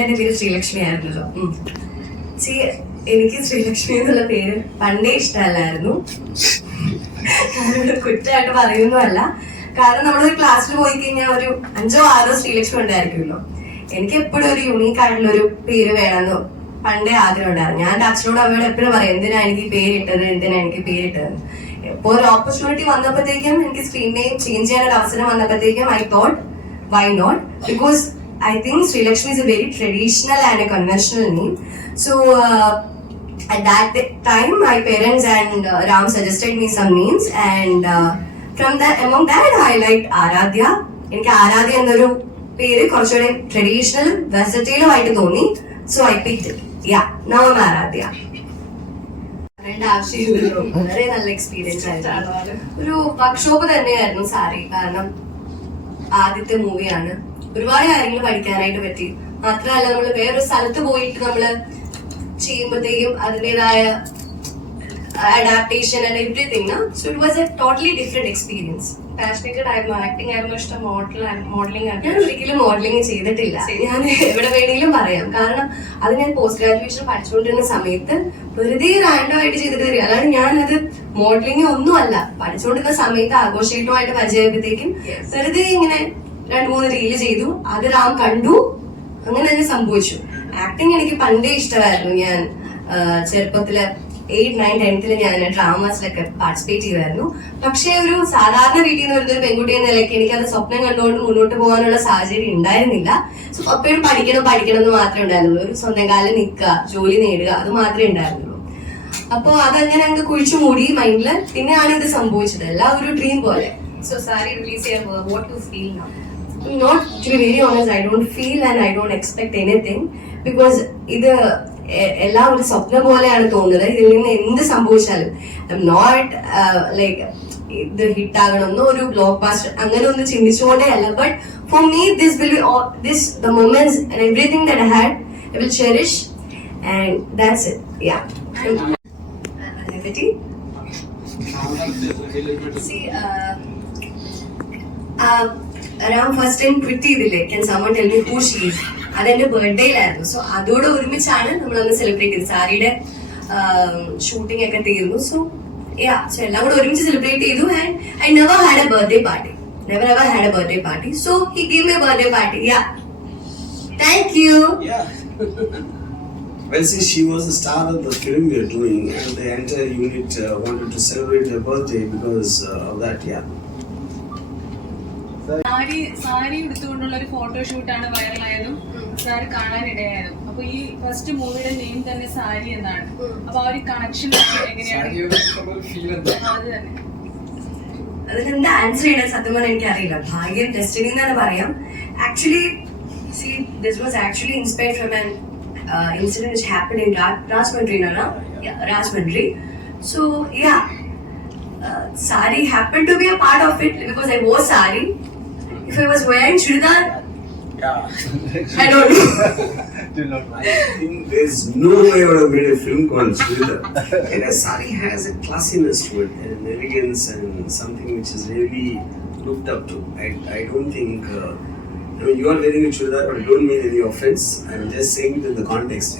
പണ്ട് എൻ്റെ പേര് ശ്രീലക്ഷ്മി ആയിരുന്നല്ലോ. എനിക്ക് ശ്രീലക്ഷ്മി എന്നുള്ള പേര് പണ്ടേ ഇഷ്ടമല്ലായിരുന്നു. കുറ്റമായിട്ട് പറയുന്നതല്ല, കാരണം നമ്മളൊരു ക്ലാസ്സിൽ പോയി കഴിഞ്ഞാൽ ഒരു 5-6 ശ്രീലക്ഷ്മി ഉണ്ടായിരിക്കുമല്ലോ. എനിക്ക് എപ്പോഴും ഒരു യുണീക്ക് ആയിട്ടുള്ള ഒരു പേര് വേണമെന്ന് പണ്ടേ ആഗ്രഹം ഉണ്ടായിരുന്നു. ഞാൻ അച്ഛനോട് അമ്മയോട് എപ്പോഴും പറയും എന്തിനാ എനിക്ക് പേരിട്ടത്. ഇപ്പോൾ ഒരു ഓപ്പർച്യൂണിറ്റി വന്നപ്പോഴത്തേക്കും, എനിക്ക് സ്ക്രീൻ നെയിം ചേഞ്ച് ചെയ്യാനൊരു അവസരം വന്നപ്പോഴത്തേക്കും I thought why not, because I think Sri Lakshmi is a very traditional and a conventional name. So at that time, my parents and Ram suggested me some names, and among that, I liked Aradhya. എനിക്ക് ആരാധ്യ എന്നൊരു പേര് കുറച്ചുകൂടെ ട്രഡീഷണലും വെർസറ്റൈലും ആയിട്ട് തോന്നി. So I picked it. Yeah, now I'm Aradhya. ആവശ്യമില്ലല്ലോ, വളരെ നല്ല experience ആയിരുന്നു. ഒരു വർക്ക്ഷോപ്പ് തന്നെയായിരുന്നു സാരി, കാരണം ആദ്യത്തെ മൂവിയാണ്. ഒരുപാട് കാര്യങ്ങൾ പഠിക്കാനായിട്ട് പറ്റി. മാത്രമല്ല, നമ്മൾ വേറൊരു സ്ഥലത്ത് പോയിട്ട് നമ്മള് ചെയ്യുമ്പോഴത്തേക്കും അതിൻ്റെതായ adaptation and everything. So it was a totally different experience. Passionate ആയിരുന്നു, ആക്ടിംഗ് ആയിരുന്നു ഇഷ്ടം, മോഡലിംഗ് ആയിരുന്നു. ഞാൻ ഒരിക്കലും മോഡലിംഗ് ചെയ്തിട്ടില്ല, ഞാൻ എവിടെ വേണമെങ്കിലും പറയാം. കാരണം അത് ഞാൻ പോസ്റ്റ് ഗ്രാജുവേഷൻ പഠിച്ചുകൊണ്ടിരുന്ന സമയത്ത് വെറുതെ റാൻഡം ആയിട്ട് ചെയ്തിട്ട് തരിക. അല്ലാണ്ട് ഞാനത് മോഡലിംഗ് ഒന്നുമല്ല. പഠിച്ചുകൊണ്ടിരുന്ന സമയത്ത് ആഘോഷമായിട്ട് പരിചയപ്പോഴത്തേക്കും വെറുതെ ഇങ്ങനെ 2-3 റീല് ചെയ്തു, അത് റാം കണ്ടു, അങ്ങനെ തന്നെ സംഭവിച്ചു. ആക്ടിങ് എനിക്ക് പണ്ടേ ഇഷ്ടമായിരുന്നു. ഞാൻ ചെറുപ്പത്തില് 8, 9, 10th ഞാൻ ഡ്രാമാസിലൊക്കെ പാർട്ടിസിപ്പേറ്റ് ചെയ്യുമായിരുന്നു. പക്ഷെ ഒരു സാധാരണ വീട്ടിൽ നിന്ന് വരുന്നൊരു പെൺകുട്ടി എന്ന നിലയ്ക്ക് എനിക്കത് സ്വപ്നം കണ്ടുകൊണ്ട് മുന്നോട്ട് പോകാനുള്ള സാഹചര്യം ഉണ്ടായിരുന്നില്ല. സോ എപ്പോഴും പഠിക്കണം എന്ന് മാത്രമേ ഉണ്ടായിരുന്നുള്ളൂ. ഒരു സ്വന്തം കാലം നിൽക്കുക, ജോലി നേടുക, അത് മാത്രമേ ഉണ്ടായിരുന്നുള്ളൂ. അപ്പൊ അതങ്ങനെ അങ്ങ് കുഴിച്ചു മൂടി മൈൻഡില്. പിന്നെയാണ് ഇത് സംഭവിച്ചത്, എല്ലാം ഒരു ഡ്രീം പോലെ. സോ സാരി റിലീസ് ചെയ്യുമ്പോൾ what you feel now? Not to be very honest, I don't feel and I don't expect anything, because ഇത് എല്ലാം ഒരു സ്വപ്നം പോലെയാണ് തോന്നുന്നത്. ഇതിൽ നിന്ന് എന്ത് സംഭവിച്ചാലും I'm not like ഇത് ഹിറ്റ് ആകണമെന്നോ ഒരു ബ്ലോക്ക് ബാസ്റ്റർ അങ്ങനെ ഒന്നും ചിന്തിച്ചുകൊണ്ടേ അല്ല. But for me this will be all this, the moments and everything that I had, I will cherish, and that's it. Yeah. See, around first time tweet ചെയ്തില്ലേ, can someone tell me who she is, അതെന്റെ ബർത്ത്ഡേയിലായിരുന്നു. So അതോടെ ഒരുമിച്ചാണ് നമ്മളന്ന് celebrate ചെയ്തത്. സാരിയുടെ shooting ഒക്കെ തീർന്നു. സോ എല്ലാം കൂടെ ഒരുമിച്ച് സെലിബ്രേറ്റ് ചെയ്തു. And I never had A birthday party. So he gave me a birthday party. Thank you. Well, see, she was the star of the film we are doing, and the entire unit wanted to celebrate her birthday because of that. Sari എടുത്തുകൊണ്ടുള്ള ഒരു ഫോട്ടോഷൂട്ടാണ് വൈറലായതും സാരി കാണാനിടയായതും. അപ്പൊ ഈ first മൂവിയുടെ name തന്നെ സാരി എന്നാണ്. അപ്പൊ ആ ഒരു കണക്ഷൻ എങ്ങനെയാണ്? അത് തന്നെ അതിനെന്താ ആൻസർ ചെയ്യണം സത്യം പറഞ്ഞാൽ എനിക്കറിയില്ല. ഭാഗ്യം, ഡെസ്റ്റിനി എന്നാണ് പറയാം. Actually see, this was actually inspired from an incident which happened in Rajmundry, Nana. Yeah, Rajmundry. So sari happened to be a part of it because I wore sari. If I was wearing churidar, I don't know. I think there's no way I would have made a film called Churidar. And a sari has a classiness to it, and an elegance, and something which is really looked up to. I don't think you are wearing a churidar, but I don't mean any offense. I'm just saying it in the context.